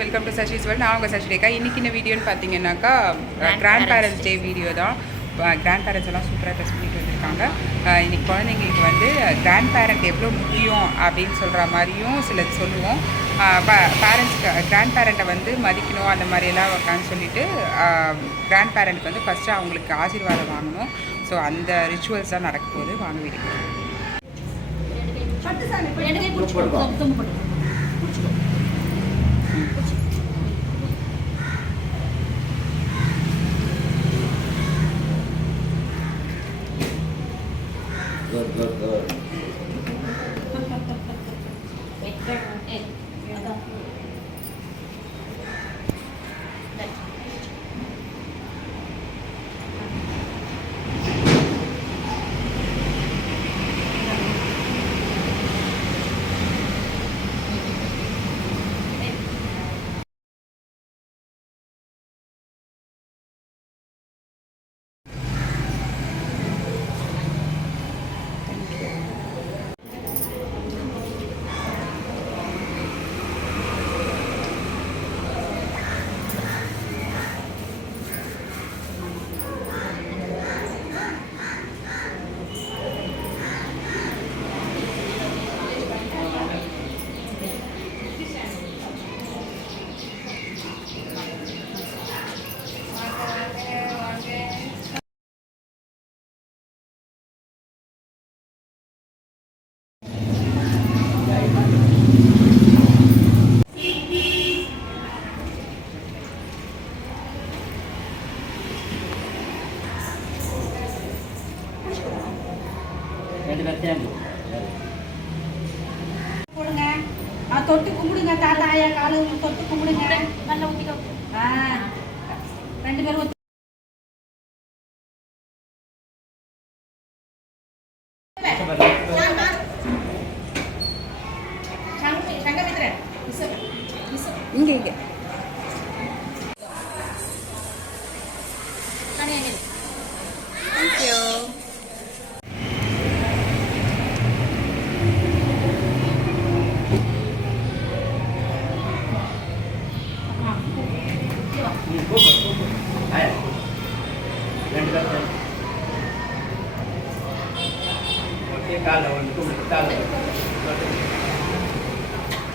Welcome to சஷிஸ் world. நான் உங்கள் சஷிரேகா. இன்றைக்கி இந்த வீடியோன்னு பார்த்தீங்கன்னாக்கா கிராண்ட் பேரண்ட்ஸ் டே வீடியோ தான். கிராண்ட் பேரண்ட்ஸ் எல்லாம் சூப்பராக ட்ரெஸ் பண்ணிட்டு வந்திருக்காங்க. இன்றைக்கி குழந்தைங்களுக்கு வந்து கிராண்ட் பேரண்ட் எவ்வளோ முக்கியம் அப்படின்னு சொல்கிற மாதிரியும் சிலது சொல்லுவோம். பேரண்ட்ஸ்க்கு கிராண்ட் பேரண்ட்டை வந்து மதிக்கணும் அந்த மாதிரியெல்லாம் உட்காந்து சொல்லிவிட்டு கிராண்ட் பேரண்ட்டுக்கு வந்து ஃபஸ்ட்டு அவங்களுக்கு ஆசீர்வாதம் வாங்கணும். ஸோ அந்த ரிச்சுவல்ஸ் தான் நடக்க போகுது. வாங்க வீட்டுக்கு. Good. போடுங்க. தொட்டு கும்பிடுங்க. தாத்தா ஆயா காலை தொட்டு கும்பிடுங்க. நல்லா ஊத்திக்கோ. ரெண்டு பேரும் இங்கே தேங்க்யூ.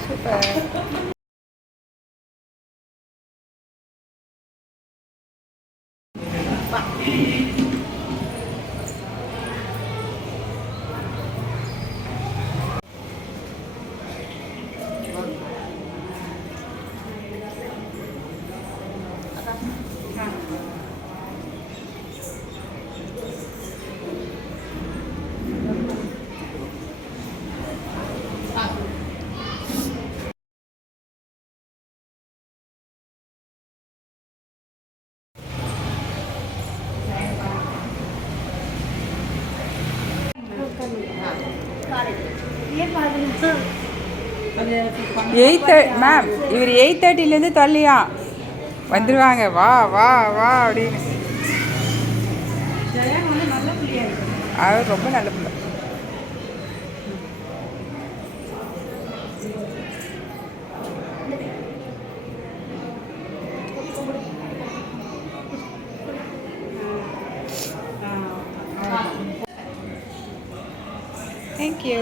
சூப்பர். மேம் இவர் 8:30 தள்ளியா வந்துடுவாங்க. வா வா வா அப்படின்னு. அவர் ரொம்ப நல்ல பிள்ளை. தேங்க்யூ.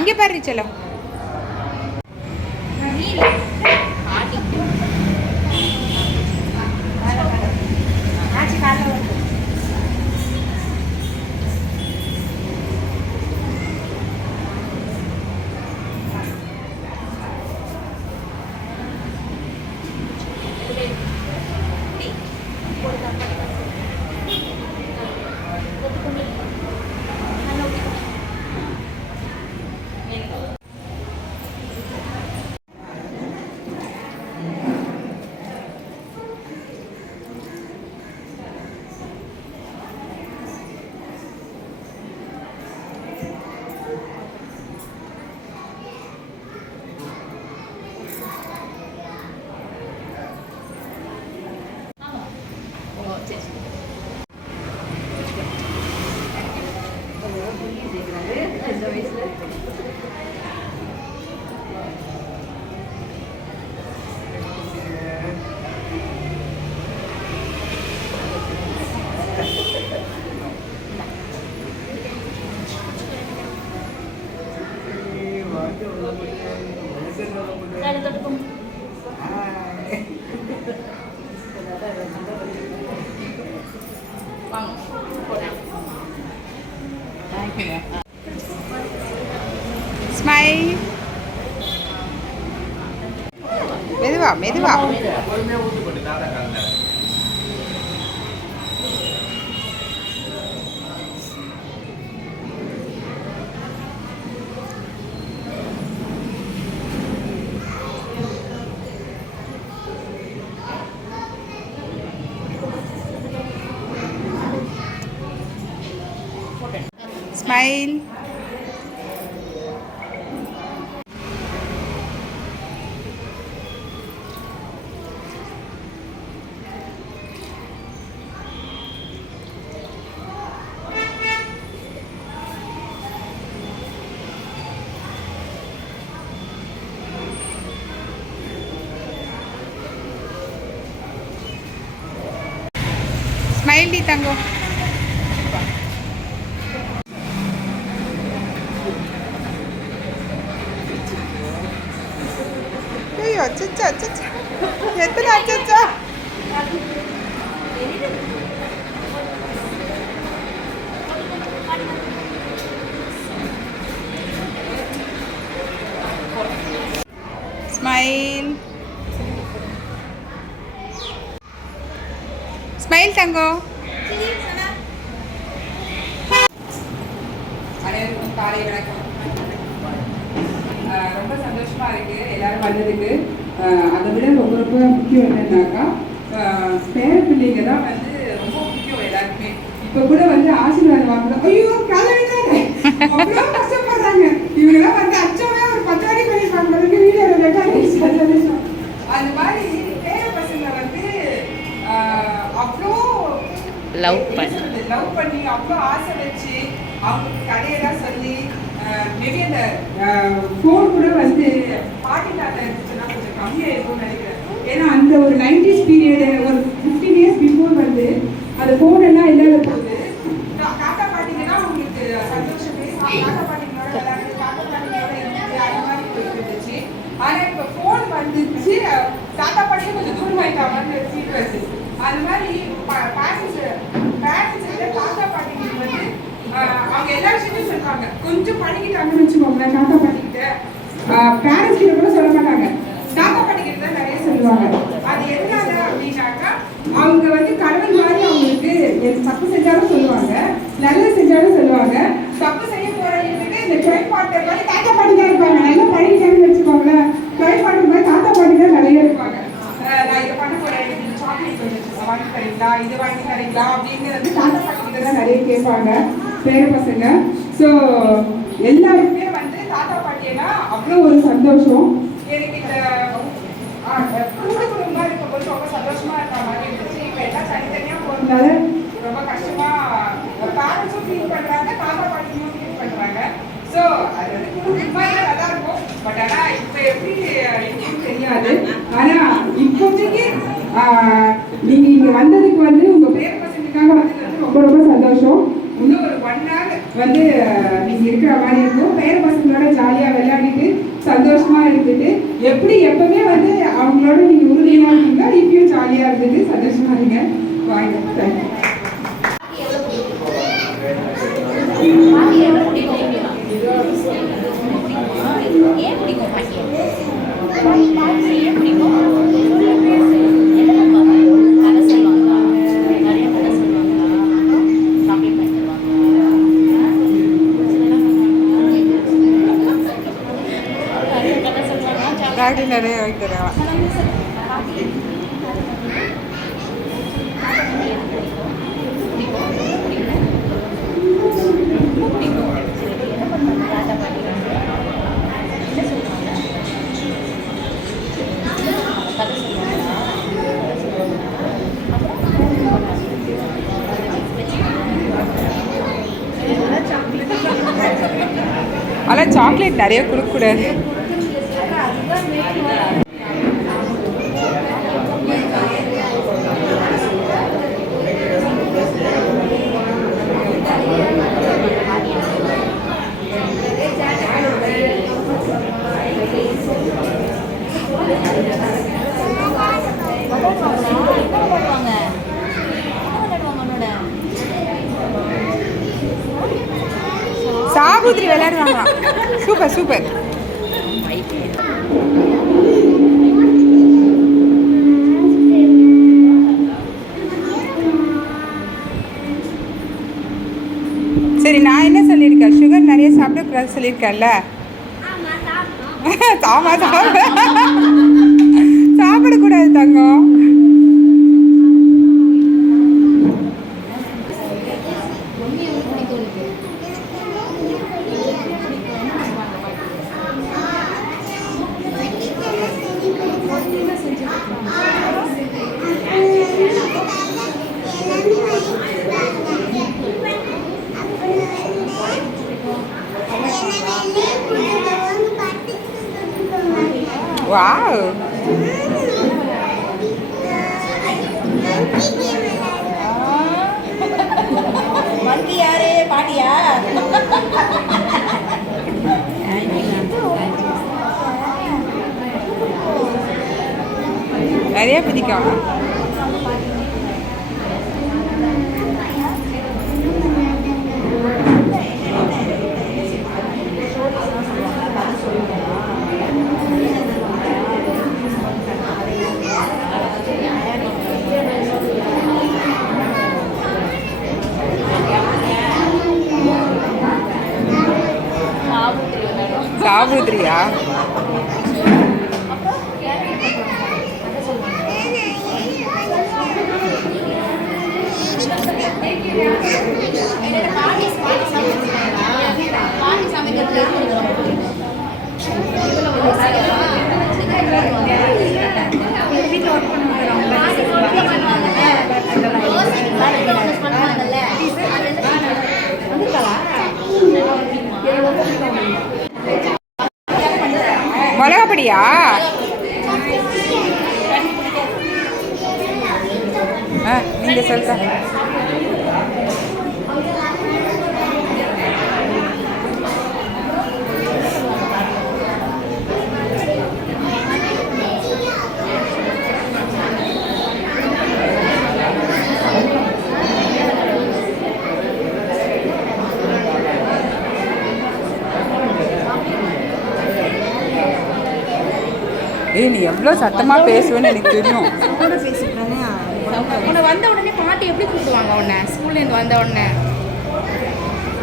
இங்கே பாரு செல்லம். கையில தொட்டு கும்பிடு. வாங்க போலாம். தேங்க்யூ. ஸ்மைல். மெதுவா மெதுவா. ஸ்மைல். ஸ்மைல் டி தங்கம். ஐயோ அச்சச்சா அச்சச்சா எத்தனை அச்சச்சா. ஸ்மைல். ஸ்மைல் தங்கம். அனைவருக்கும் காலை வணக்கம். ரொம்ப சந்தோஷமா இருக்கு எல்லாரும் வந்ததுக்கு. அதை விட ரொம்ப ரொம்ப முக்கியம் என்னன்னாக்கா பேர பிள்ளைங்க தான் வந்து ரொம்ப முக்கியம் எல்லாருக்குமே. இப்போ கூட வந்து ஆசீர்வாதம் வாங்கலாம். ஐயோ கலவிதானே அவ்வளோ கஷ்டப்படுறாங்க இவங்கெல்லாம் வந்து அச்சமே ஒரு 10 வாட்டி பண்ணிருப்பாங்க வீடியோ ரெக்கார்ட். அந்த மாதிரி பேர பசங்க வந்து அவ்வளோ லவ் பண்ணி அவ்வளோ ஆசை வச்சு அவங்களுக்கு கதையெல்லாம் சொல்லி மேபி அந்த ஃபோன் கூட வந்து பாட்டி தாத்தா இருந்துச்சுன்னா கொஞ்சம் கம்மியாக இருக்கும்னு நினைக்கிறேன். ஏன்னா அந்த ஒரு 90s பீரியடு ஒரு 15 இயர்ஸ் பிஃபோர் வந்து அந்த ஃபோன் எல்லாம் இல்லாத போது தாத்தா பாட்டிங்கன்னா அவங்களுக்கு சந்தோஷமே தாத்தா பாட்டிங்களோட விளையாண்டு தாத்தா பாட்டிங்களோட இருந்துச்சு அந்த மாதிரி போயிட்டு இருந்துச்சு. ஆனால் இப்போ ஃபோன் வந்துச்சு தாத்தா பாட்டியும் கொஞ்சம் தூரமாயிட்டாங்கன்னு ஃபீல் வருது. அந்த மாதிரி பேரண்ட்ஸ் கிட்ட தாத்தா பாட்டிங்களுக்கு வந்து அவங்க எல்லா விஷயத்தையும் சொல்லுவாங்க. கொஞ்சம் பழகிட்டாங்கன்னு வச்சுக்கோங்களேன் தாத்தா பாட்டிக்கிட்ட. பேரண்ட்ஸ் கிட்ட கூட சொல்ல மாட்டாங்க, தாத்தா பாட்டிக்கிட்ட தான் நிறைய சொல்லுவாங்க. அது எதனால அப்படின்னாக்கா அவங்க வந்து கடவுள் மாதிரி அவங்களுக்கு தப்பு செஞ்சாலும் சொல்லுவாங்க, நல்லது செஞ்சாலும் சொல்லுவாங்க. தப்பு செய்ய போறவங்களுக்கு இந்த டொய் பாட்டர் மாதிரி தாத்தா பாட்டி தான் இருப்பாங்க. நல்லா பழகிட்டாங்கன்னு வச்சுக்கோங்களேன். டொய் பாட்டர் மாதிரி தாத்தா பாட்டி தான் நிறைய இருப்பாங்க. நான் இதை பண்ண போறேன், சாக்லேட் வாங்கி தரீங்களா, இது வாங்கி தரீங்களா அப்படின்னு வந்து தாத்தா பாட்டிக்கிட்ட தான் நிறைய கேட்பாங்க பேர பசங்க. ஸோ எல்லாருக்குமே வந்து தாத்தா பாட்டினா அவ்வளோ ஒரு சந்தோஷம். எனக்கு இந்த கூடு குடும்பமாக இருக்கும்போது ரொம்ப சந்தோஷமா இருக்கிற மாதிரி இருந்துச்சு. இப்போ எல்லாம் தனித்தனியாக போகிறதுனால ரொம்ப கஷ்டமா பேரண்ட்ஸும் ஃபீல் பண்ணுறாங்க, தாத்தா பாட்டியும் ஃபீல் பண்ணுறாங்க. ஸோ அது வந்து குடும்பமாக நல்லா இருக்கும். பட் ஆனால் இப்போ எப்படி இருக்குன்னு தெரியாது. ஆனால் இப்போதைக்கு நீங்கள் இங்கே வந்ததுக்கு வந்து உங்கள் பேர பசங்களுக்காக வந்தது வந்து ரொம்ப ரொம்ப சந்தோஷம். இன்னும் ஒரு 1 hour வந்து நீங்கள் இருக்கிற மாதிரி இருக்கும். பேர பசங்களோட ஜாலியாக விளையாடிட்டு சந்தோஷமா இருந்துட்டு எப்படி எப்பவுமே வந்து அவங்களோட நீங்கள் உறுதியாக இருக்கீங்களா இப்பயும் ஜாலியாக இருந்துட்டு சந்தோஷமா இருங்க. வாங்க. தேங்க்யூ. டாடி நிறைய வாங்கி தருவாங்க. ஆனால் சாக்லேட் நிறைய கொடுக்கக்கூடாது. விளையாடுவாங்களாம். Super super. சரி, நான் என்ன சொல்லியிருக்கேன், சுகர் நிறைய சாப்பிடக்கூடாது சொல்லியிருக்கேன்ல. ஆமா, சாப்பிடக்கூடாது தங்கம். வாவ், மங்கி யாரு? பாட்டியா? நிறைய பிடிக்கும். சாவுத்ரியா? மிளகாப்படியா? நீங்க சொல்ற. ஏய், நீ எவ்வளோ சத்தமாக பேசுவேன்னு எனக்கு தெரியும். உன்னை வந்த உடனே பாட்டி எப்படி கூப்பிடுவாங்க? உன்னை ஸ்கூல்லேருந்து வந்த உடனே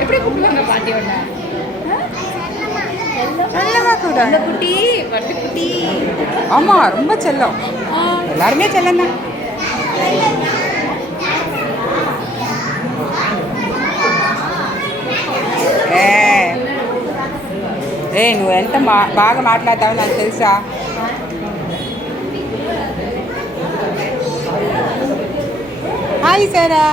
எப்படி கூப்பிடுவாங்க பாட்டி? உடனே செல்லமா கூட குட்டி பட்டு குட்டி. ஆமாம், ரொம்ப செல்லம். எல்லாருமே செல்லம் தான். నువ్వు ఎంత బాగా మాట్లాడతావో నాకు తెలుసా. హాయ్ సారా.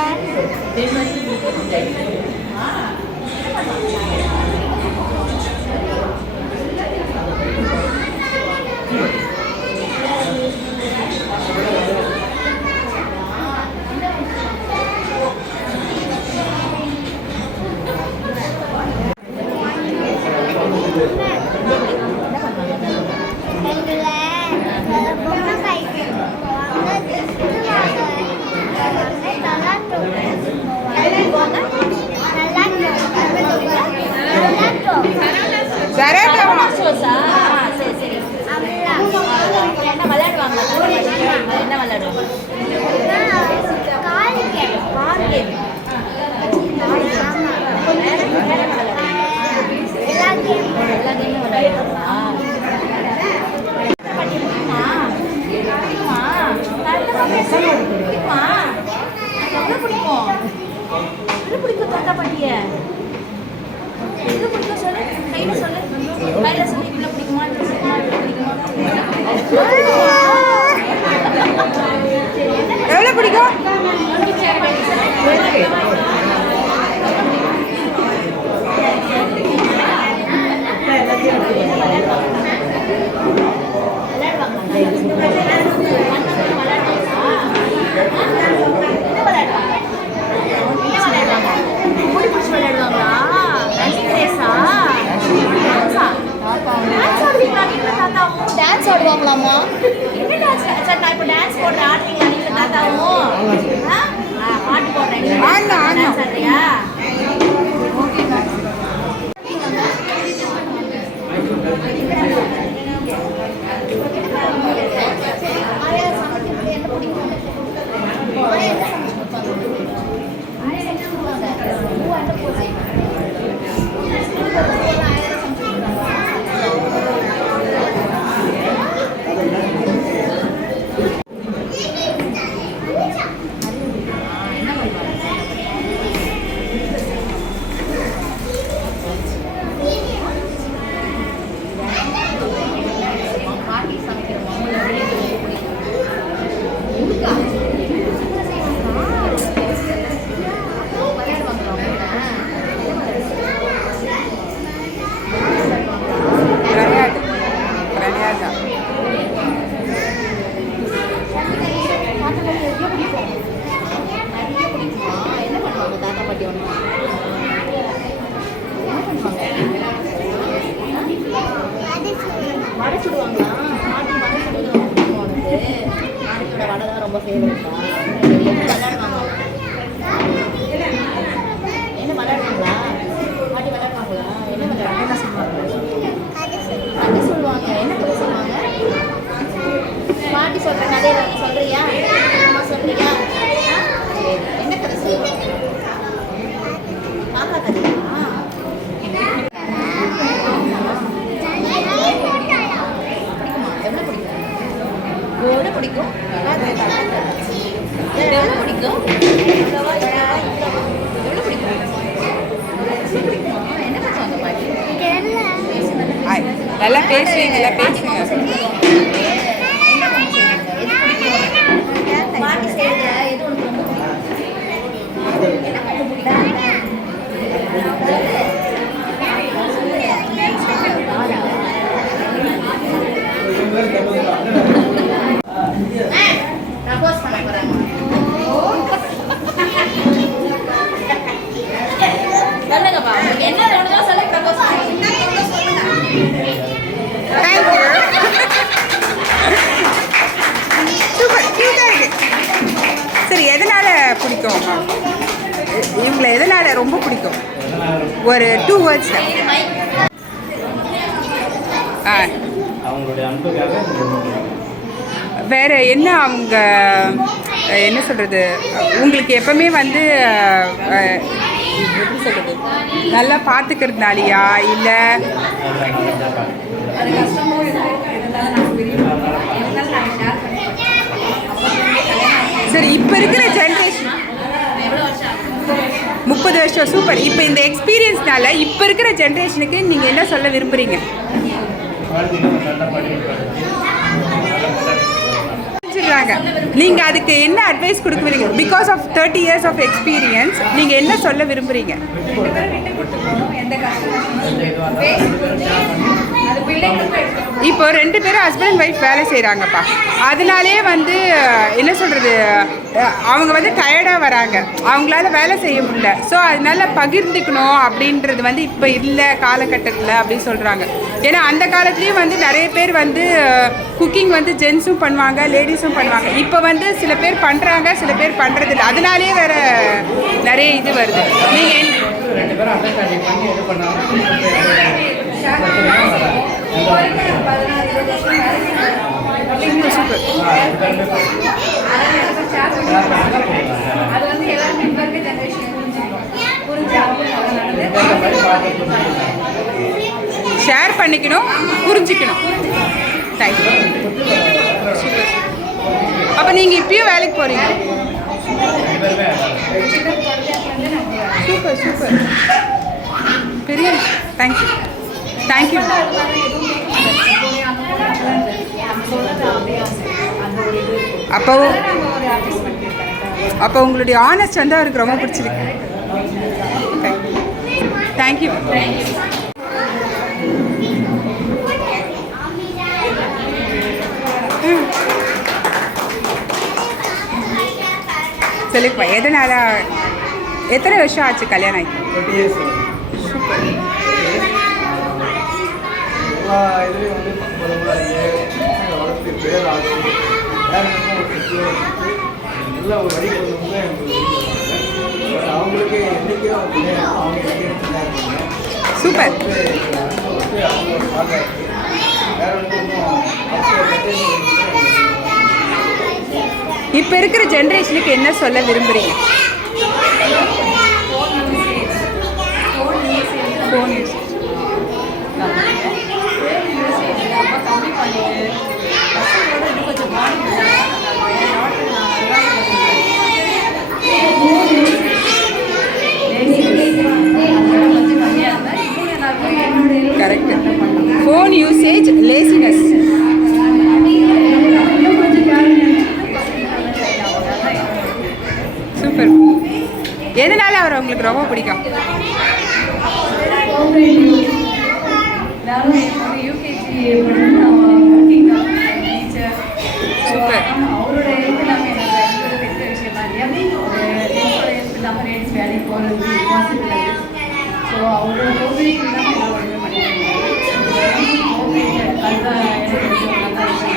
எவ்வளோ பிடிக்கும்? டான்ஸ் ஆடுவாங்களாமா? என்ன டான்ஸ்? சார் நான் இப்போ டான்ஸ் போடுறேன், ஆடுறீங்க நீங்க தாத்தாவும்? பாட்டு போடுறேன், டான்ஸ் ஆடுறியா? ஓகே. வடை சுடுவாங்களா? பாட்டி வடை சுடுறது ரொம்ப பிடிக்கும் உனக்கு. பாட்டியோட வடை தான் ரொம்ப ஃபேவரட்டா? என்ன விளையாடுவாங்களா? என்ன விளையாடுவாங்களா? பாட்டி விளையாடுவாங்களா? என்ன விளையாடுவாங்க? கதை சொல்லுவாங்க. என்ன கதை சொல்லுவாங்க? பாட்டி சொல்கிற கதையை சொல்கிறியா? சொல்கிறியா? என்ன கதை சொல்லுவாங்க? காக்கா கதையா? எவ்வளோ பிடிக்கும்? எவ்வளோ பிடிக்கும்? எவ்வளோ பிடிக்கும்? என்ன பண்ணுவாங்க பாட்டி? நல்லா பேசுவீங்களா? பேசுங்க. பாட்டி செய்யற எது உனக்கு ரொம்ப பிடிக்கும்? என்ன பண்ண பிடிக்கும்? ப்ரப்போஸ் பண்ண போறாங்க. சொல்லுங்கப்பா, உங்களுக்கு என்ன தோணுதோ சொல்லி ப்ரப்போஸ் பண்ணுங்க. சூப்பர், கியூட்டா இருக்கு. சரி, எதனால பிடிக்கும் இவங்களை? எதனால ரொம்ப பிடிக்கும்? ஒரு 2 words. அவங்களுடைய அன்புக்காக வேற என்ன அவங்க என்ன சொல்கிறது, உங்களுக்கு எப்பவுமே வந்து எப்படி சொல்கிறது, நல்லா பார்த்துக்கிறதுனாலையா இல்லை? சரி, இப்போ இருக்கிற ஜென்ரேஷன் 30 வருஷம். சூப்பர். இப்போ இந்த எக்ஸ்பீரியன்ஸ்னால இப்போ இருக்கிற ஜென்ரேஷனுக்கு நீங்கள் என்ன சொல்ல விரும்புகிறீங்க? நீங்க அதுக்கு என்ன அட்வைஸ் கொடுக்குறீங்க? Because of 30 years of experience நீங்க என்ன சொல்ல விரும்புறீங்க? இப்போ 2 பேரும் ஹஸ்பண்ட் அண்ட் ஒய்ஃப் வேலை செய்கிறாங்கப்பா. அதனாலே வந்து என்ன சொல்கிறது, அவங்க வந்து டயர்டாக வராங்க, அவங்களால வேலை செய்ய முடியல. ஸோ அதனால பகிர்ந்துக்கணும் அப்படின்றது வந்து இப்போ இல்லை காலகட்டத்தில் அப்படின்னு சொல்கிறாங்க. ஏன்னா அந்த காலத்துலேயும் வந்து நிறைய பேர் வந்து குக்கிங் வந்து ஜென்ஸும் பண்ணுவாங்க, லேடிஸும் பண்ணுவாங்க. இப்போ வந்து சில பேர் பண்ணுறாங்க, சில பேர் பண்ணுறதில்ல. அதனாலே வேற நிறைய இது வருது. நீங்கள் 2 பேரும் அண்டர்ஸ்டாண்டிங் பண்ணி இது பண்ணாலும் சூப்பர் சூப்பர். ஷேர் பண்ணிக்கணும், புரிஞ்சுக்கணும். தேங்க்யூ. சூப்பர். அப்போ நீங்கள் இப்பயும் வேலைக்கு போகிறீங்க? சூப்பர் சூப்பர், பெரிய விஷயம். Thank you thank you. அப்போ உங்களுடைய ஆனஸ்ட் வந்து அவருக்கு ரொம்ப பிடிச்சிருக்கு. தேங்க்யூ. சொல்லுப்பா, எதனால, எத்தனை வருஷம் ஆச்சு கல்யாணம் ஆகி? 30 years. சூப்பர். எல்லா இதுலேயும் வந்து வளர்த்து பேர் ஆச்சு நல்ல ஒரு வழி கொண்டு வந்து எனக்கு பட் அவங்களுக்கு என்றைக்கும் அவங்க இருக்காங்க. சூப்பர். இப்போ இருக்கிற ஜென்ரேஷனுக்கு என்ன சொல்ல விரும்புகிறீங்க? ஃபோன் யூஸ் கம்மி பண்ணிட்டு பசங்களோட இன்னும் கொஞ்சம் correct. Phone usage laziness. Super. எதனால அவர் உங்களுக்கு ரொம்ப பிடிக்கும்? சூப்பர். அவரோட ஹெல்ப் இல்லாமல் எனக்கு பெரிய விஷயம் தான். என்னோட ஹெல்ப் இல்லாமல் ரேட்ஸ் வேலைக்கு போகிறது பாசிபிள் அது. ஸோ அவரோட கோவிலுக்கு இல்லாமல் எல்லாம் ஒன்றுமே பண்ணியிருக்காங்க. அதுதான் எனக்கு நல்லா இருக்கு.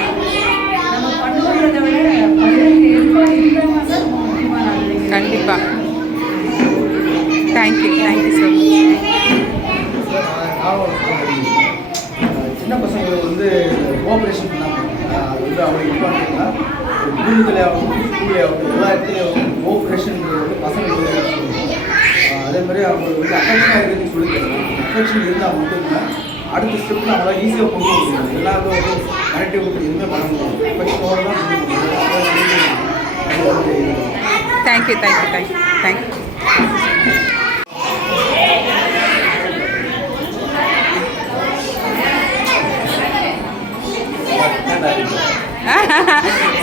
நம்ம பண்ணுறதை விட பலருக்கு ஹெல்ப்பாக இருக்கிறவங்க தான் ரொம்ப முக்கியமாக நான் நினைக்கிறேன். கண்டிப்பாக. Thank you so much. சின்ன பசங்களுக்கு வந்து கோஆப்ரேஷன் பண்ணாமல் அது வந்து அவங்க இம்பார்ட்டன்ட்னா குடும்பத்துலேயாகவும் ஸ்கூல்லையாகவும் எல்லா இடத்துலையும் கோஆப்ரேஷன்ங்கிறது வந்து பசங்களுக்கு அதே மாதிரி அவங்களுக்கு வந்து அஃபெக்ஷனாக இருக்குதுன்னு சொல்லி தரணும். அஃபெக்ஷன் இருந்தால் மட்டும்தான் அடுத்த ஸ்டெப் நம்மளால் ஈஸியாக கொண்டு போக முடியும். எல்லாருக்கும் வந்து கனெக்டிவ் எதுவுமே பண்ண முடியும். அஃபெக்ஷனோட தான் தேங்க்யூ.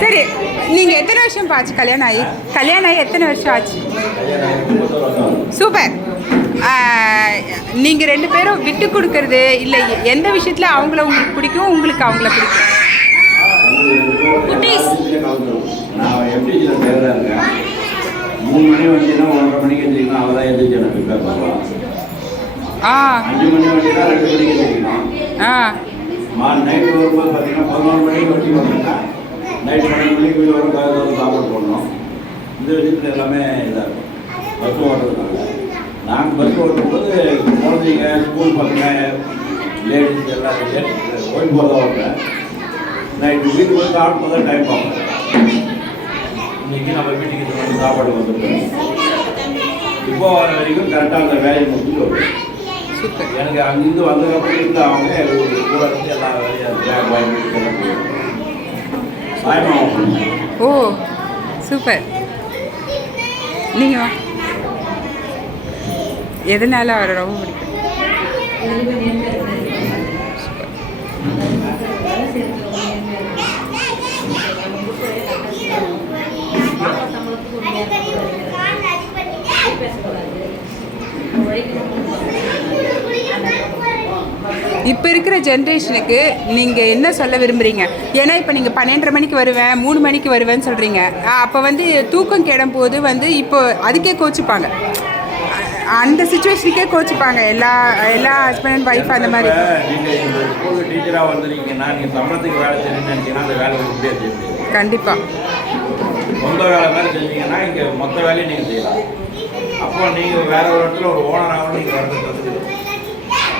சரி, நீங்கள் எத்தனை வருஷம் ஆச்சு கல்யாணம் ஆகி எத்தனை வருஷம் ஆச்சு? சூப்பர். நீங்கள் ரெண்டு பேரும் விட்டு கொடுக்கறது இல்லை, எந்த விஷயத்தில் அவங்கள உங்களுக்கு பிடிக்கும், உங்களுக்கு அவங்கள பிடிக்கும்? நான் எம்டிஜியில் சேரதாக இருக்கேன். 3 மணி வண்டினா 1:30 மணிக்கு எழுந்திரிக்கணும். அவள் தான் எழுந்திரிச்சு எனக்கு ப்ரிப்பேர் பண்ணுவான். 5 மணி வண்டினா 2 மணிக்கு எழுந்திரிக்கணும். நைட்டு வரும்போது பார்த்தீங்கன்னா 11 மணிக்கு வண்டி வந்தீங்கன்னா நைட்டு 12 மணிக்கு வீடு வரும். காலையில் சாப்பாடு போடணும். இந்த விஷயத்தில் எல்லாமே இதாக இருக்கும். பஸ் ஓட்டுறதுனால நாங்கள் பஸ் ஓட்டும்போது குழந்தைங்க ஸ்கூல் பசங்க லேடிஸ் எல்லாம் ஓய்வு போகிறதா ஓட்டுறேன். நைட்டு வீட்டுக்கு வந்து சாப்பிட்டு தான் டைம் பார்ப்பேன். இன்றைக்கி நம்ம வீட்டுக்கு வந்து சாப்பாடு வந்துருக்கோம். இப்போ வர வரைக்கும் கரெக்டாக அந்த வேலையை முடிச்சுட்டு வருவேன். எனக்கு அங்கிருந்து வந்ததுக்கப்புறம் இருந்து அவங்க கூட இருந்து எல்லா வேலையும் சாயமாகும். ஓ சூப்பர். நீங்கள் வா. எதனால அவரை ரொம்ப பிடிக்கும்? இப்போ இருக்கிற ஜென்ரேஷனுக்கு நீங்கள் என்ன சொல்ல விரும்புகிறீங்க? ஏன்னா இப்போ நீங்கள் 12:30 மணிக்கு வருவேன், 3 மணிக்கு வருவேன்னு சொல்கிறீங்க. அப்போ வந்து தூக்கம் கெடும் போது வந்து இப்போ அதுக்கே கோச்சிப்பாங்க, அந்த சுச்சுவேஷனுக்கே கோச்சிப்பாங்க எல்லா ஹஸ்பண்ட் அண்ட் ஒய்ஃப் அந்த மாதிரி. நீங்கள் ஸ்கூல் டீச்சராக வந்துருக்கீங்கன்னா நீங்கள் சம்பளத்துக்கு வேலை செய்யணும்னு நினச்சிங்கன்னா அந்த வேலை முடியாது. கண்டிப்பாக சொந்த வேலை மாதிரி செஞ்சீங்கன்னா இங்கே மொத்த வேலையும் நீங்கள் செய்யலாம். அப்போ நீங்கள் வேற ஒரு இடத்துல ஒரு ஓனராகவும் நீங்கள் வரது கற்றுக்கலாம்.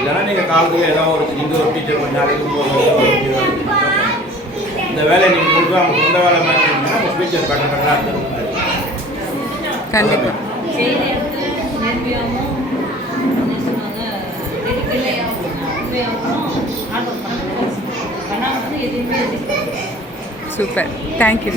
இல்லைன்னா நீங்கள் காலத்துக்கு ஏதாவது ஒரு இங்கே ஒரு டீச்சர் கொஞ்சம் நாளைக்கு இந்த வேலையை நீங்கள் கொடுத்து அவங்க சொந்த வேலை மாதிரி செஞ்சீங்கன்னா உங்கள் ஃபியூச்சர் பெட்டராக இருக்கும். கண்டிப்பாக. சூப்பர். தேங்க்யூ.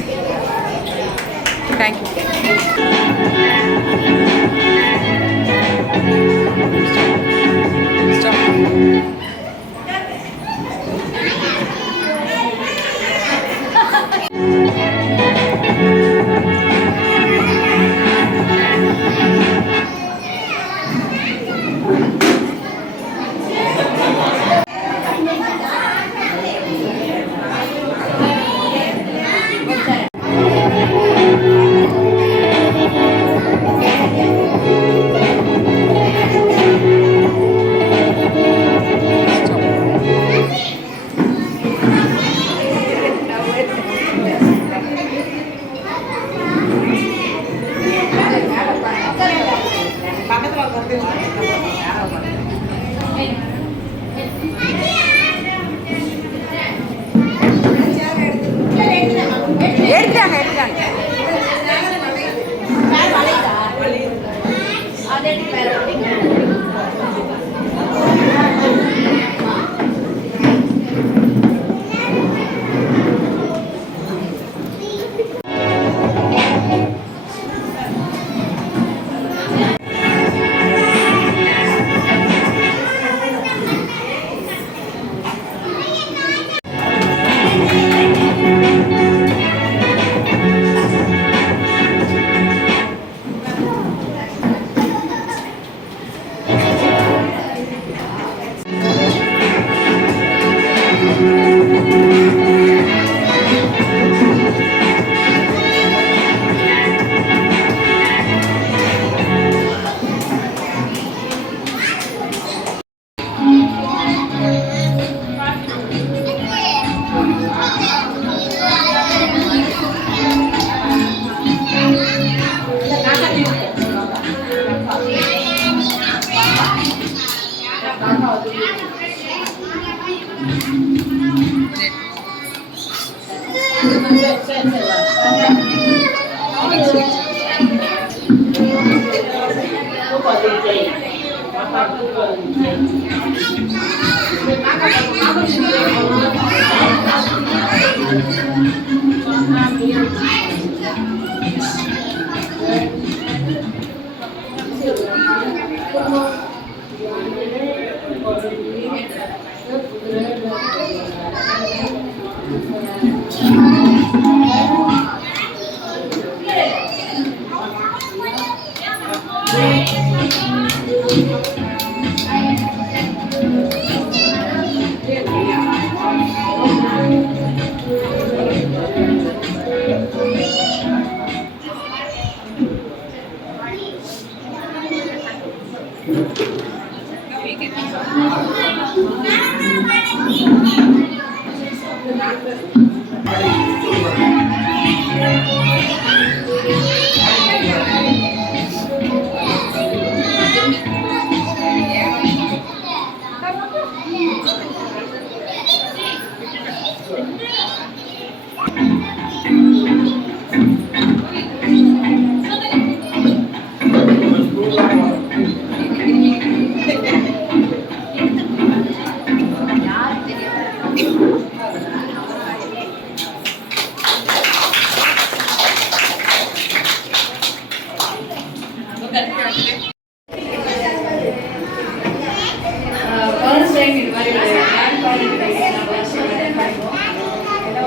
ஃபர்ஸ்ட் டைம் இது மாதிரி ஒரு கிராண்ட் பேரண்ட்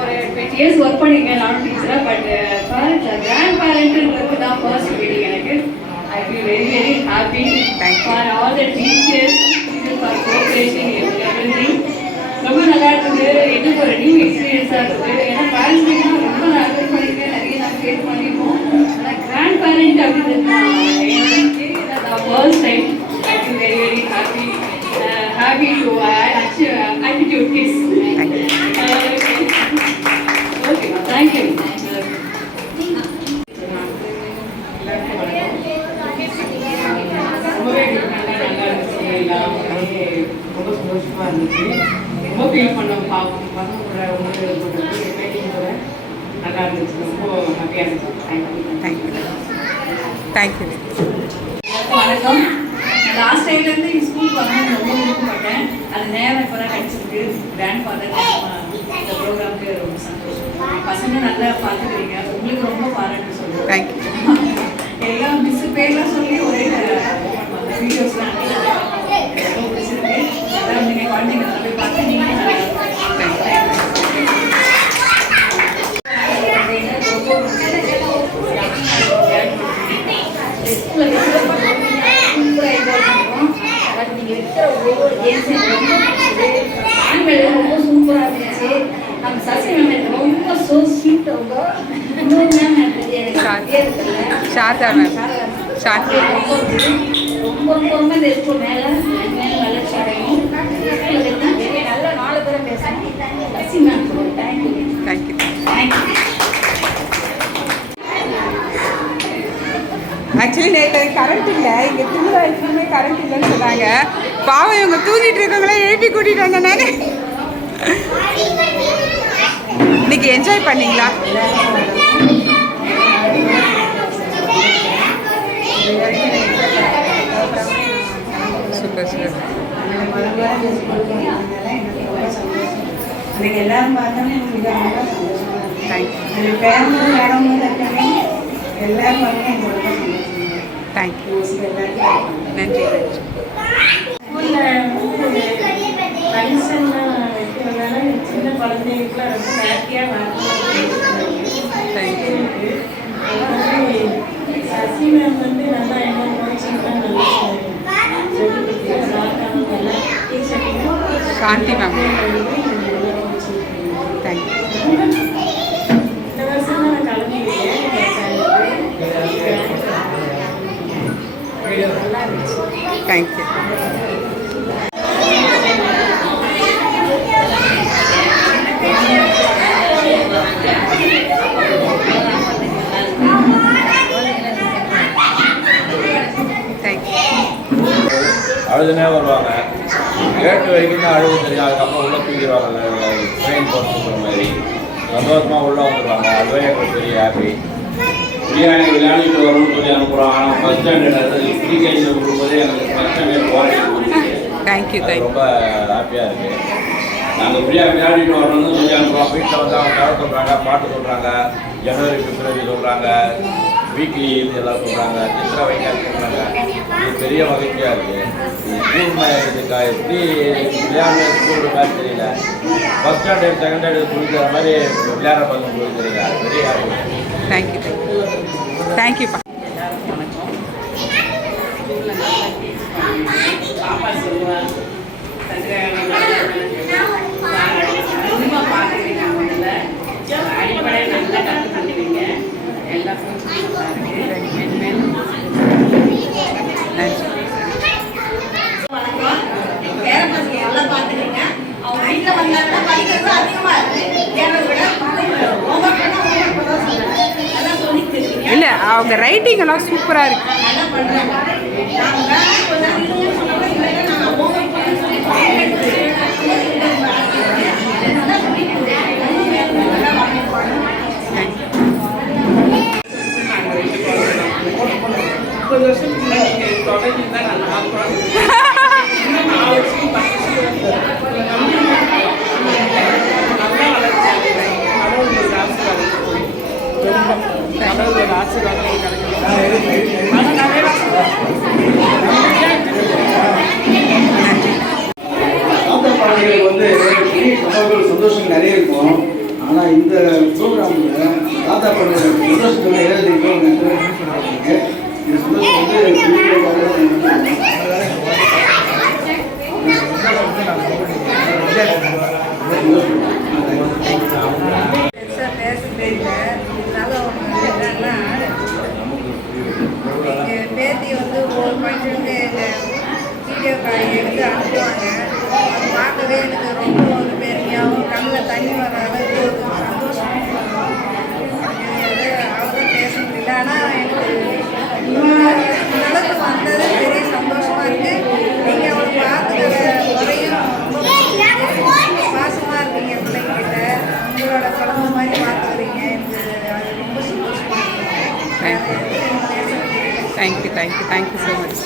ஒரு 20 இயர்ஸ் ஒர்க் பண்ணியிருக்கேன் நானும் டீச்சராக. பட் கிராண்ட் பேரண்ட்ன்றது தான் ஃபர்ஸ்ட் மீட்டிங் எனக்கு. I feel very very happy for all the teachers for cooperation everything. ரொம்ப நல்லா இருக்குது. எனக்கு ஒரு நியூ எக்ஸ்பீரியன்ஸாக இருக்குது. ஏன்னா பேரண்ட்ஸ் மீட்டிங் ரொம்ப நான் அட்டன் பண்ணியிருக்கேன், நிறைய நான் ஃபேஸ் பண்ணியிருக்கோம். ஆனால் கிராண்ட் பேரண்ட் அப்படின்றது first time. I feel very very happy. Happy to attitude kids. Okay, thank you. ரொம்ப சந்தோஷமா இருந்துச்சு. ரொம்ப ஃபீல் பண்ணோம். பாவம் பசங்க கூட மீட்டிங் கூட நல்லா இருந்துச்சு. ரொம்ப ஹாப்பியாக இருந்துச்சு. தேங்க்யூ. வணக்கம். லாஸ்ட் டைம்லேருந்து ஸ்கூலுக்கு வரணும்னு ரொம்ப விருப்பப்பட்டேன். அது நேரம் இப்போ தான் கிடைச்சிருக்கு. கிராண்ட் ஃபாதர் இந்த ப்ரோக்ராமுக்கு ரொம்ப சந்தோஷம். பசங்க நல்லா பார்த்துக்கிறீங்க. உங்களுக்கு ரொம்ப பாராட்டு சொல்லுவேன். தேங்க்யூ. எல்லாம் மிஸ் பேர்லாம் சொல்லி ஒரே வீடியோஸ்லாம் ரொம்ப பிடிச்சிருக்கு. அதான் நீங்கள் குழந்தைங்க நல்லா போய் பார்த்து நீங்கள் நல்லா நீங்கள் இருக்கிற ஒவ்வொரு கேம்ஸும் ரொம்ப பிடிச்சது. ஆண்கள் ரொம்ப சூப்பராக இருந்துச்சு. நம்ம சசி மேம் எனக்கு ரொம்ப ஸோ ஸ்வீட். ரொம்ப இன்னொரு மேம் எனக்கு பேர் தெரியல. சாரதா மேம். சாரதா ரொம்ப ரொம்ப ரொம்ப இந்த ஸ்கூல் மேலே வளர்ச்சி அடையும். நல்ல 4 பேரை பேசணும். Sasi ma'am thank you. Thank you. Thank you. Actually நேற்று கரண்ட் இல்லை, இங்கே திருவிழா எப்பவுமே கரண்ட் இல்லைன்னு சொன்னாங்க. பாவம் இவங்க தூங்கிட்டு இருக்கவங்களே எழுப்பி கூட்டிகிட்டு வந்தேன் நான். இன்னைக்கு என்ஜாய் பண்ணீங்களா? Super super. எனக்கு எல்லாரும் பார்த்தோன்னே எனக்கு ரொம்ப சந்தோஷமா இருக்கு. தேங்க்யூ. பேரண்ட்ஸ் மேடம் எல்லாரும் பார்த்தோன்னே எனக்கு ரொம்ப சந்தோஷம். தேங்க்யூ. நன்றி. ஸ்கூலில் ஃபங்க்ஷன்லாம் வைக்கிறதுனால சின்ன குழந்தைங்களுக்குலாம் ரொம்ப ஹாப்பியாக தேங்க்யூ. சசி மேம் வந்து நல்லா என்ன கோச்சிங்லாம் நல்லா சொல்லி கொடுத்து நல்லா டீச்சர் சாந்தி மேம். தேங்க்யூ. இந்த வருஷம் நான் கிளம்பிக்கிறேன். நல்லா இருந்துச்சு. தேங்க்யூ. அழுதுனே வருவாங்க. கேட்டு வரைக்கும் தான் அழுது தெரியும். அதுக்கப்புறம் உள்ளே தூக்கிடுவாங்க. ட்ரெயின் போட்டு மாதிரி சந்தோஷமாக உள்ளே வந்துடுவாங்க. அதுவே எங்களுக்கு பெரிய ஹாப்பி. பிரியாணி விளையாடிட்டு வரணும்னு சொல்லி அனுப்புகிறோம். ஆனால் ஃபஸ்ட் ஸ்டாண்டர்ட் ப்ரீகேஜியில் கொடுக்கும்போதே எனக்கு ஃபஸ்ட் ஸ்டாண்டர்ட் போராடி தேங்க்யூ ரொம்ப ஹாப்பியாக இருக்குது. நாங்கள் ஃப்ரீயாக விளையாடிட்டு வரணும்னு சொல்லி அனுப்புகிறோம். வீட்டில் வந்து அவங்க கதை சொல்கிறாங்க, பாட்டு சொல்கிறாங்க, ஜனவரி பிப்ரவரி சொல்கிறாங்க, வீக்லி இதெல்லாம் சொல்கிறாங்க, சித்திரை வைக்காது சொல்கிறாங்க. இது பெரிய மகிழ்ச்சியாக இருக்குது. ஸ்கூல் இதுக்கா எப்படி விளையாடுற ஸ்கூல் இருக்காது தெரியல. ஃபஸ்ட் ஸ்டாண்டர்ட் செகண்ட் ஸ்டாண்டர்ட் குளிக்கிற மாதிரி விளையாடுற பசங்க உங்களுக்கு தெரியல. பெரிய ஹாப்பி. தேங்க்யூ தேங்க்யூப்பா. எல்லாருக்கும் வணக்கம். ஸ்கூலில் நல்லா டீச் பண்ணுங்க. பாப்பா சொல்லுவாள் அதிகமாக பார்க்குறீங்க. அவங்கள அடிப்படையாக நல்லா கற்றுக் கொடுக்குறீங்க. எல்லாருக்கும் பேர பசங்க எல்லாம் பார்த்துக்கிறீங்க. அவங்க வீட்டில் வந்தாங்கன்னா படிக்கிறது அதிகமாக இருக்குது. தேவை விட ஹோம்ஒர்க் தான் சொல்கிறேன். எல்லாம் சொல்லிட்டு இருக்கீங்க. இல்லை அவங்க ரைட்டிங் எல்லாம் சூப்பராக இருக்கு. நல்லா பண்ணுறாங்க. நாங்கள் வேலை கொஞ்சம் இல்லைன்னு சொன்னோம்னா இல்லை நாங்கள் ஹோம்ஒர்க் பண்ண சொல்லி முப்பது வருஷத்துக்கு நீங்கள் தொடங்கி தான் நல்லா பார்க்குறோம். இன்னும் 4 வருஷம் 10 நல்லா வளர்ச்சி கடவுளோட ஆசீர்வாதம் கடவுளோட ஆசீர்வாதம் கிடைக்கும். பாடல்கள் வந்து சம்பவங்கள் சந்தோஷம் நிறைய இருக்கும். ஆனால் இந்த ப்ரோக்ராமில் தாத்தா பாடல்கள் சந்தோஷத்தில் எழுதிருக்கோம். இந்த சந்தோஷம் பேச தெரியல. இதனால ஒன்று என்னன்னா எங்கள் பேத்தி வந்து ஒரு ஃபங்க்ஷனுக்கு எங்கள் வீடியோ கால் எடுத்து அனுப்புவாங்க. அது பார்க்கவே எனக்கு ரொம்ப ஒரு பெருமையாகவும் கண்ணில் தண்ணி வர அளவுக்கு ஒரு சந்தோஷமும் வரும். அவ்வளோ பேச முடியல. ஆனால் எனக்கு இந்த அளவுக்கு வந்தது பெரிய சந்தோஷமாக இருக்குது. நீங்கள் அவளை பார்த்துக்கிற முறையும் ரொம்ப பாசமாக இருக்கீங்க பிள்ளைங்கிட்ட. உங்களோட குழந்தை மாதிரி பார்த்துக்கிறீங்க. எனக்கு அது ரொம்ப சந்தோஷமாக இருக்குது. Thank you so much.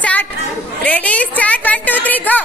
Start. Ready, start. 1, 2, 3, go.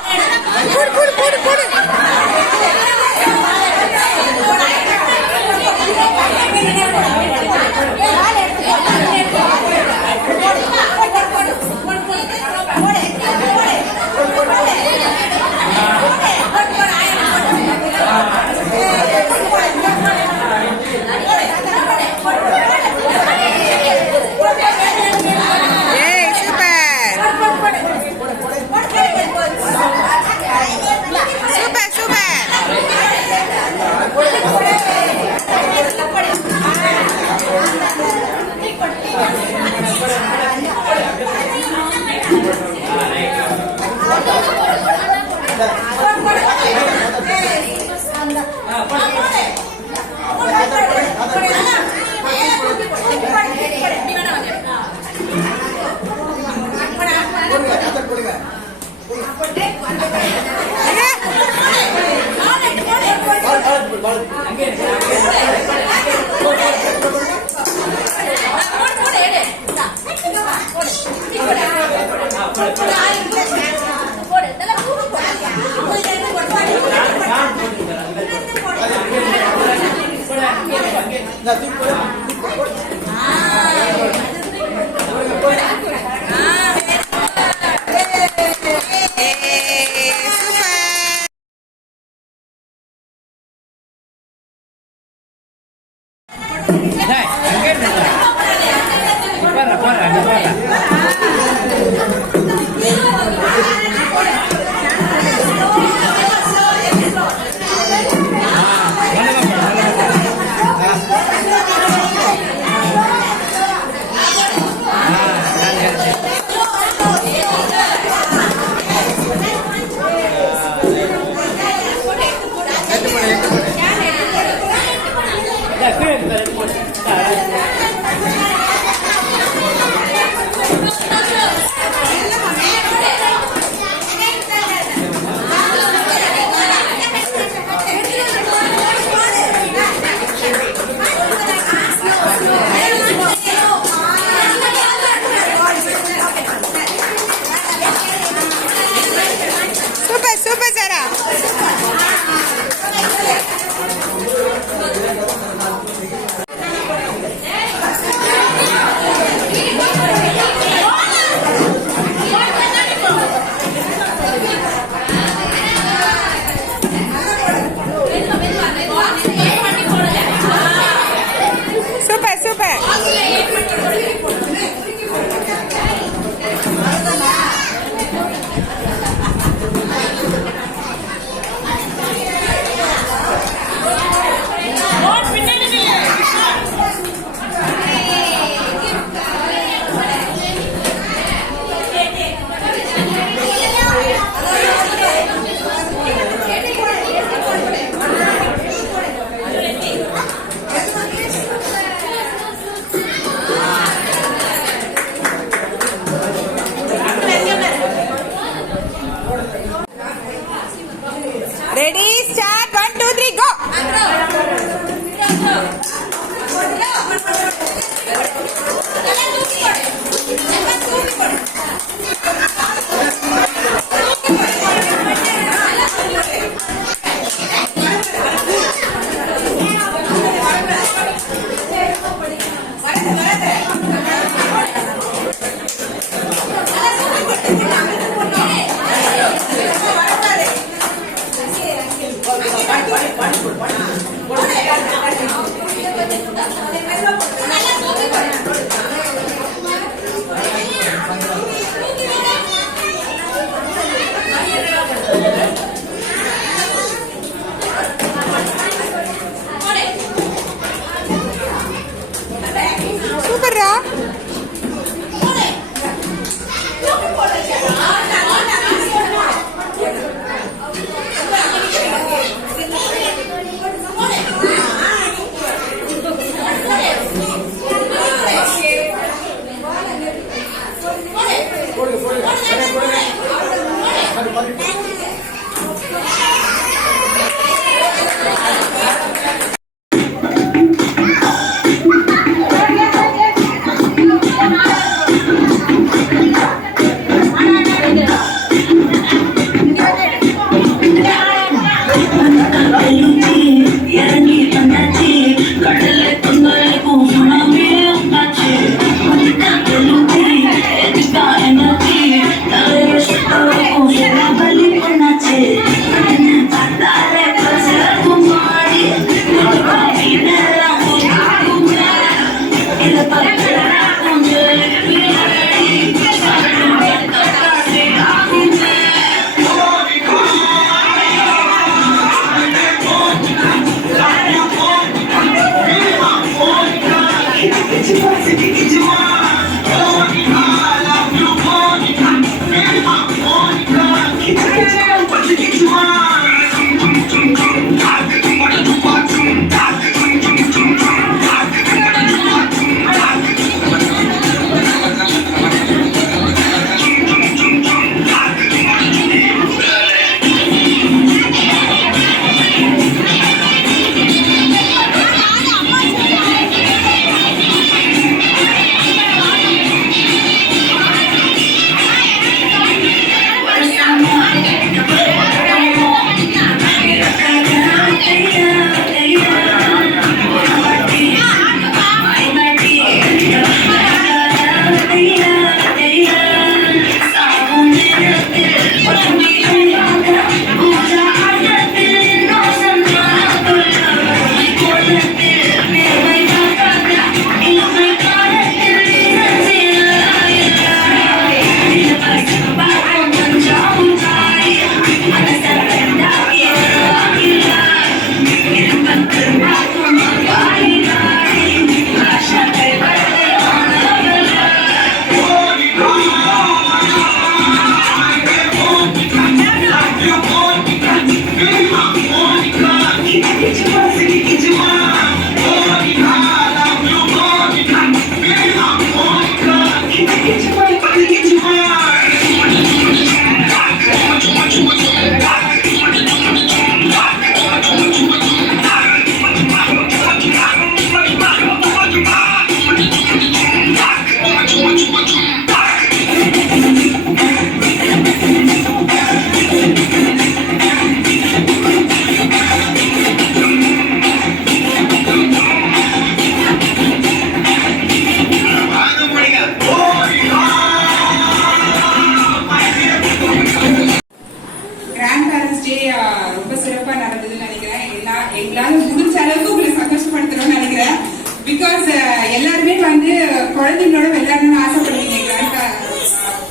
வந்து குழந்தைங்களோட விளையாடணும்னு ஆசைப்படுவீங்க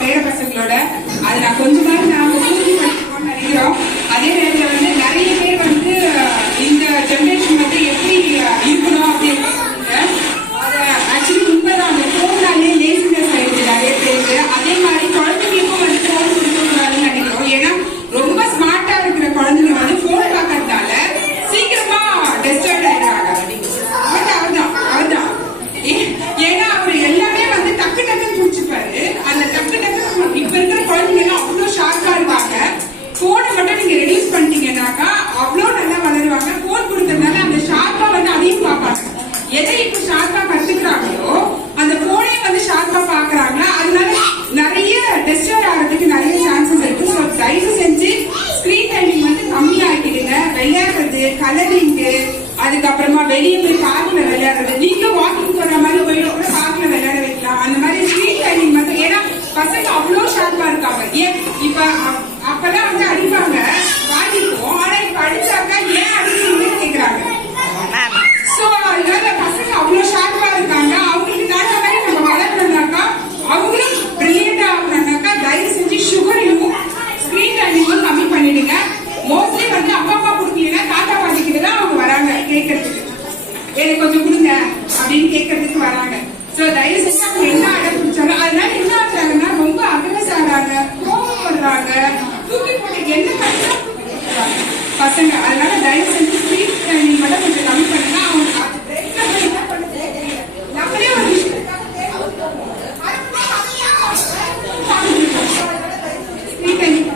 பேர பசங்களோட. அது நான் கொஞ்சமாக நாங்கள் ஊர்ஜிப்படுத்திக்கோன்னு நினைக்கிறோம். அதே நேரத்தில் வந்து நிறைய பேர் வந்து இந்த ஜென்ரேஷன் வந்து எப்படி இருக்கணும் அப்படின்னு அது ஆக்சுவலி உண்மைதான். அந்த ஃபோன்னாலே லேசினஸ் ஆயிடுச்சு நிறைய பேருக்கு. அதே மாதிரி குழந்தைங்களுக்கும் வந்து ஃபோன் கொடுக்கக்கூடாதுன்னு நினைக்கிறோம். ஏன்னா ரொம்ப ஸ்மார்ட்டா இருக்கிற குழந்தைங்க வந்து ஃபோன் பார்க்கறதால சீக்கிரமா டிஸ்டர்ப் ஆயிடுறாங்க. அவர்தான் ஏன்னா அவர் எல்லாமே வந்து டக்கு டக்குன்னு புடிச்சுப்பாரு. அந்த டக்கு டக்குன்னு இப்ப இருக்கிற குழந்தைங்க அவ்வளவு ஷார்ப்பா இருப்பாங்க. போனை மட்டும் நீங்க ரெடியூஸ் பண்ணிட்டீங்கன்னாக்கா அவ்வளவு நல்லா வளருவாங்க. போன் கொடுக்கறதுனால அந்த ஷார்ப்பா வந்து அதையும் பார்ப்பாங்க. எதை இப்ப ஷார்ப்பா கத்துக்கிறாங்களோ அந்த போனே வந்து ஷார்ப்பா பாக்குறாங்களா, அதனால நிறைய டிஸ்டர்ப் ஆகிறதுக்கு நிறைய சான்சஸ் இருக்கு. ஸோ தயவு செஞ்சு ஸ்கிரீன் டைமிங் வந்து கம்மியாக்கிடுங்க. விளையாடுறது, கலரிங்கு, அதுக்கப்புறமா வெளியே போய் பார்க்ல விளையாடுறது, நீங்களும் வாக்கிங் போற மாதிரி போயிடும் கூட பார்க்ல விளையாட வைக்கலாம். அந்த மாதிரி ஸ்கிரீன் டைமிங் வந்து ஏன்னா பசங்க அவ்வளோ ஷார்ப்பா இருக்காங்க. ஏன் இப்ப அப்பெல்லாம் வந்து அடிப்பாங்க வாங்கிக்குவோம், ஆனா இப்ப அடிச்சாக்கா ஏன் அடிக்கணும்னு கேக்குறாங்க. சோ அதனால பசங்க அவ்வளவு ஷார்ப்பா இருக்காங்க. அவங்களுக்கு தகுந்த மாதிரி நம்ம வளர்க்கணும்னாக்கா அவங்களும் பிரில்லியண்டா ஆகணும்னாக்கா தயவு செஞ்சு சுகரையும் ஸ்கிரீன் டைமிங்கும் கம்மி பண்ணிடுங்க. மோஸ்ட்லி வந்து அப்பா அம்மா கொடுக்கலன்னா தாத்தா பாட்டிக்கிட்டு தான் அவங்க வராங்க கேட்கறதுக்கு. எனக்கு கொஞ்சம் கொடுங்க அப்படின்னு கேட்கறதுக்கு வராங்க. சோ தயவு செஞ்சு அவங்க என்ன அடம் பிடிச்சாலும் அதனால என்ன ஆகுறாங்கன்னா ரொம்ப அக்ரஸ் ஆகிறாங்க, கோபப்படுறாங்க, தூக்கி போட்டு என்ன கஷ்டம் பசங்க. அதனால தயவு செஞ்சு ஸ்கிரீன் டைமிங் மட்டும் கொஞ்சம் கம்மி பண்ணுங்க. அவங்க நம்மளே ஒரு விஷயம் ஸ்கிரீன் டைமிங்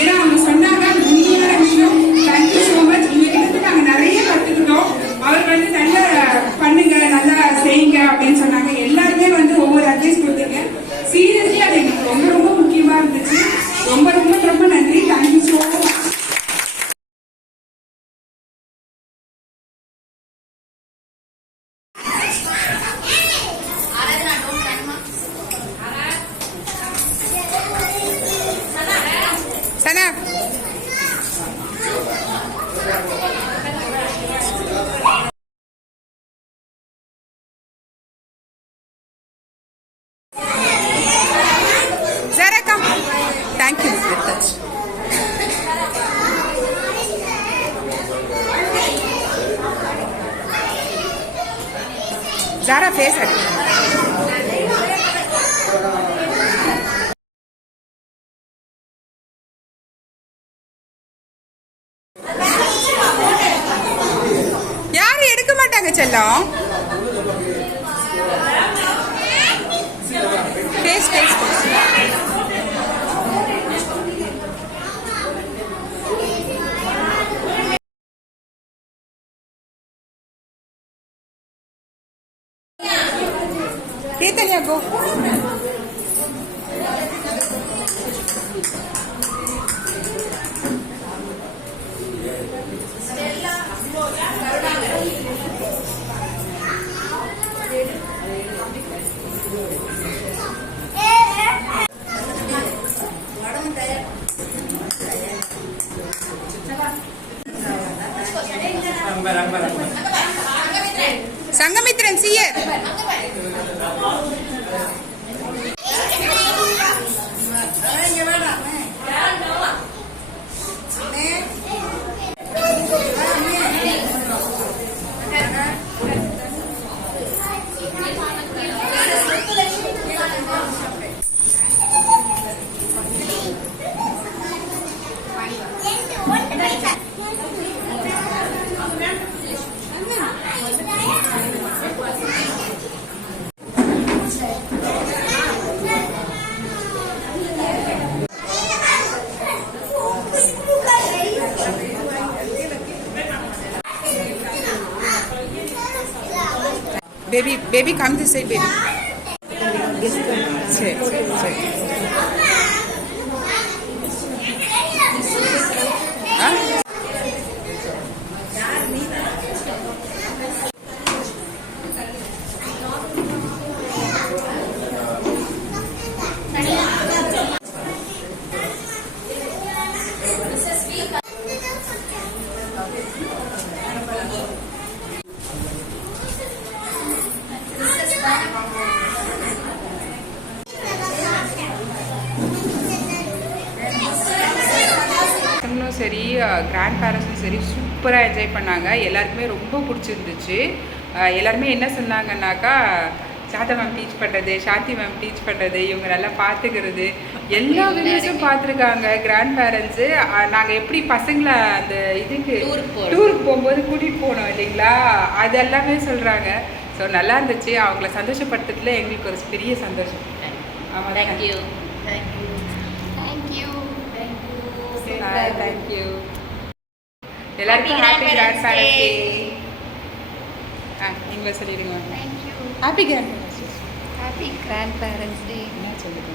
ஏன்னா அவங்க சொன்னாங்க உண்மையான விஷயம். Thank you so much. உங்ககிட்ட நாங்க நிறைய கத்துக்கிட்டோம். அவர் வந்து நல்லா பண்ணுங்க, நல்லா செய்யுங்க அப்படின்னு சொன்னாங்க. எல்லாருமே வந்து ஒவ்வொரு அட்வைஸ் கொடுத்தீங்க. சீரியஸ்லி அது எங்களுக்கு ரொம்ப ரொம்ப முக்கியமா இருந்துச்சு. ரொம்ப ரொம்ப ரொம்ப நன்றி. Thank you so much. Sana Zara, come. Thank you, Mr. Touch. Zara, face it. யாரும் எடுக்க மாட்டாங்க செல்லம். Face face Chaitanya, go. Sangamitran, see it. Baby, come this side, baby. Sit. Huh? பசங்களும் சரி கிராண்ட் பேரண்ட்ஸும் சரி சூப்பராக என்ஜாய் பண்ணாங்க. எல்லாருக்குமே ரொம்ப பிடிச்சிருந்துச்சு. எல்லாருமே என்ன சொன்னாங்கன்னாக்கா, சாதா மேம் டீச் பண்ணுறது, சாந்தி மேம் டீச் பண்ணுறது, இவங்க நல்லா பார்த்துக்கிறது, எல்லா வீடியோஸும் பார்த்துருக்காங்க கிராண்ட் பேரண்ட்ஸு. நாங்கள் எப்படி பசங்களை அந்த இதுக்கு டூருக்கு போகும்போது கூட்டிகிட்டு போனோம் இல்லைங்களா, அது எல்லாமே சொல்கிறாங்க. ஸோ நல்லா இருந்துச்சு. அவங்கள சந்தோஷப்படுத்துறதுல எங்களுக்கு ஒரு பெரிய சந்தோஷம். ஆமாம், தேங்க்யூ. தேங்க்யூ. எல்லாருக்கும் ஹாப்பி கிராண்ட் பேரண்ட்ஸ் டே. நீங்களே சொல்லிடுங்க. ஹாப்பி கிராண்ட் பேரண்ட்ஸ் டே. ஹாப்பி கிராண்ட் பேரண்ட்ஸ் டே. என்ன சொல்லுங்க?